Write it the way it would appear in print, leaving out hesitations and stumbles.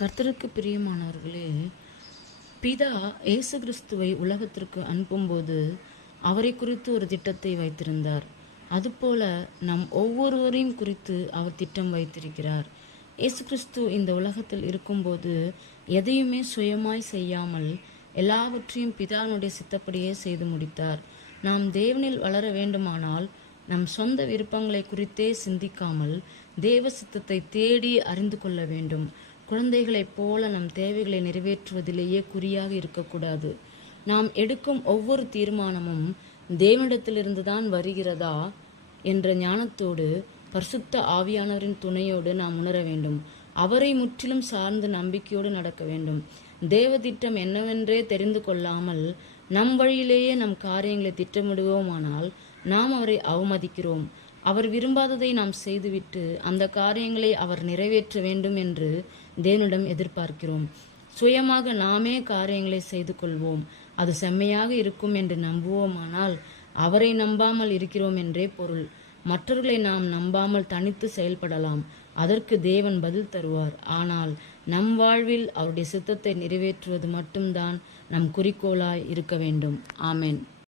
கர்த்தருக்கு பிரியமானவர்களே, பிதா இயேசு கிறிஸ்துவை உலகத்திற்கு அனுப்பும்போது அவரை குறித்து ஒரு திட்டத்தை வைத்திருந்தார். அதுபோல நம் ஒவ்வொருவரையும் குறித்து அவர் திட்டம் வைத்திருக்கிறார். இயேசு கிறிஸ்து இந்த உலகத்தில் இருக்கும்போது எதையுமே சுயமாய் செய்யாமல் எல்லாவற்றையும் பிதானுடைய சித்தப்படியே செய்து முடித்தார். நாம் தேவனில் வளர வேண்டுமானால் நம் சொந்த விருப்பங்களை குறித்தே சிந்திக்காமல் தேவ சித்தத்தை தேடி அறிந்து கொள்ள வேண்டும். குழந்தைகளைப் போல நம் தேவைகளை நிறைவேற்றுவதிலேயே குறியாக இருக்கக்கூடாது. நாம் எடுக்கும் ஒவ்வொரு தீர்மானமும் தேவனிடத்திலிருந்து தான் வருகிறதா என்ற ஞானத்தோடு பரிசுத்த ஆவியானவரின் துணையோடு நாம் உணர வேண்டும். அவரை முற்றிலும் சார்ந்து நம்பிக்கையோடு நடக்க வேண்டும். தேவ திட்டம் என்னவென்றே தெரிந்து கொள்ளாமல் நம் வழியிலேயே நம் காரியங்களை திட்டமிடுவோமானால் நாம் அவரை அவமதிக்கிறோம். அவர் விரும்பாததை நாம் செய்துவிட்டு அந்த காரியங்களை அவர் நிறைவேற்ற வேண்டும் என்று தேவனிடம் எதிர்பார்க்கிறோம். சுயமாக நாமே காரியங்களை செய்து கொள்வோம். அது செம்மையாக இருக்கும் என்று நம்புவோமானால் அவரை நம்பாமல் இருக்கிறோம் என்றே பொருள். மற்றவர்களை நாம் நம்பாமல் தனித்து செயல்படலாம். அதற்கு தேவன் பதில் தருவார். ஆனால் நம் வாழ்வில் அவருடைய சித்தத்தை நிறைவேற்றுவது மட்டும்தான் நம் குறிக்கோளாய் இருக்க வேண்டும். ஆமென்.